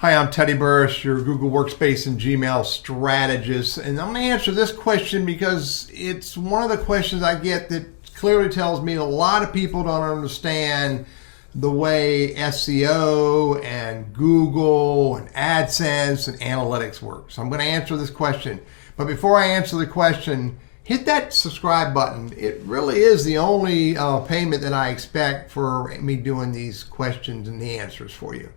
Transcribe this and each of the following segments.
Hi, I'm Teddy Burris, your Google Workspace and Gmail strategist, and I'm going to answer this question because it's one of the questions I get that clearly tells me a lot of people don't understand the way SEO and Google and Adsense and analytics work. So I'm going to answer this question. But before I answer the question, hit that subscribe button. It really is the only payment that I expect for me doing these questions and the answers for you.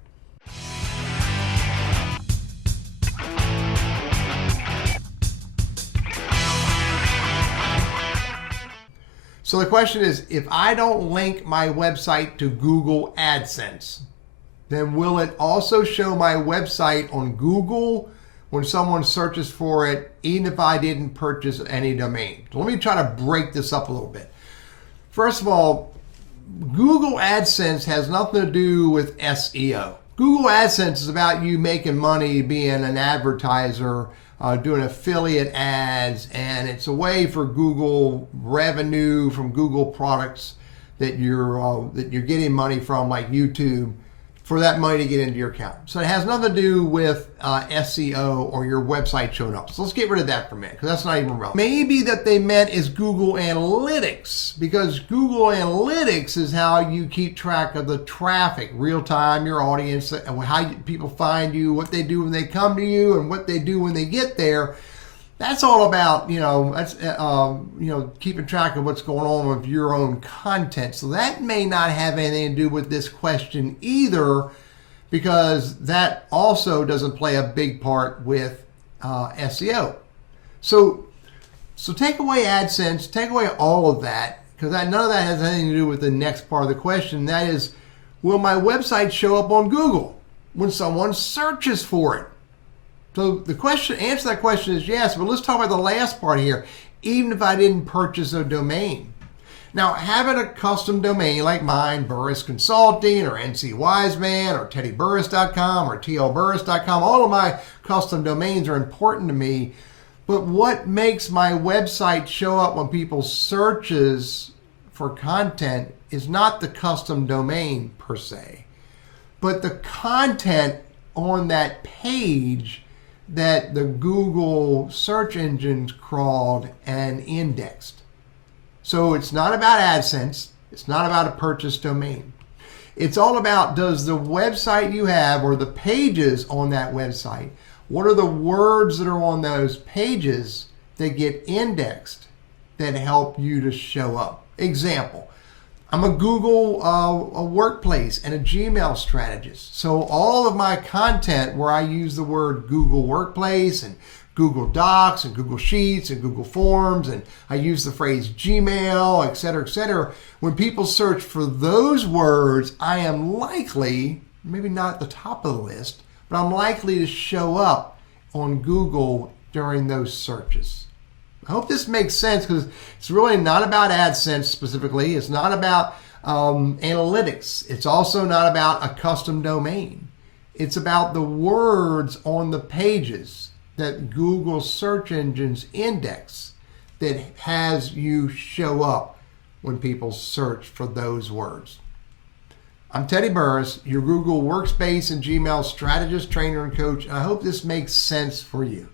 So the question is, if I don't link my website to Google Adsense, then will it also show my website on Google when someone searches for it, even if I didn't purchase any domain? So let me try to break this up a little bit. First of all, Google AdSense has nothing to do with SEO. Google AdSense is about you making money being an advertiser, doing affiliate ads, and it's a way for Google revenue from Google products that you're getting money from, like YouTube, for that money to get into your account. So it has nothing to do with SEO or your website showing up. So let's get rid of that for a minute, because that's not even relevant. Maybe that they meant is Google Analytics, because Google Analytics is how you keep track of the traffic, real time, your audience, how people find you, what they do when they come to you, and what they do when they get there. That's all about, keeping track of what's going on with your own content. So that may not have anything to do with this question either, because that also doesn't play a big part with SEO. So take away AdSense, take away all of that, because none of that has anything to do with the next part of the question. That is, will my website show up on Google when someone searches for it? So the answer to that question is yes, but let's talk about the last part here. Even if I didn't purchase a domain. Now, having a custom domain like mine, Burris Consulting or NC Wiseman or teddyburris.com or tlburris.com, all of my custom domains are important to me. But what makes my website show up when people searches for content is not the custom domain per se, but the content on that page that the Google search engines crawled and indexed. So it's not about AdSense. It's not about a purchased domain. It's all about, does the website you have or the pages on that website, what are the words that are on those pages that get indexed that help you to show up? Example, I'm a Google a workplace and a Gmail strategist. So all of my content where I use the word Google Workplace and Google Docs and Google Sheets and Google Forms, and I use the phrase Gmail, et cetera, when people search for those words, I am likely, maybe not at the top of the list, but I'm likely to show up on Google during those searches. I hope this makes sense, because it's really not about AdSense specifically. It's not about analytics. It's also not about a custom domain. It's about the words on the pages that Google search engines index that has you show up when people search for those words. I'm Teddy Burris, your Google Workspace and Gmail strategist, trainer, and coach. I hope this makes sense for you.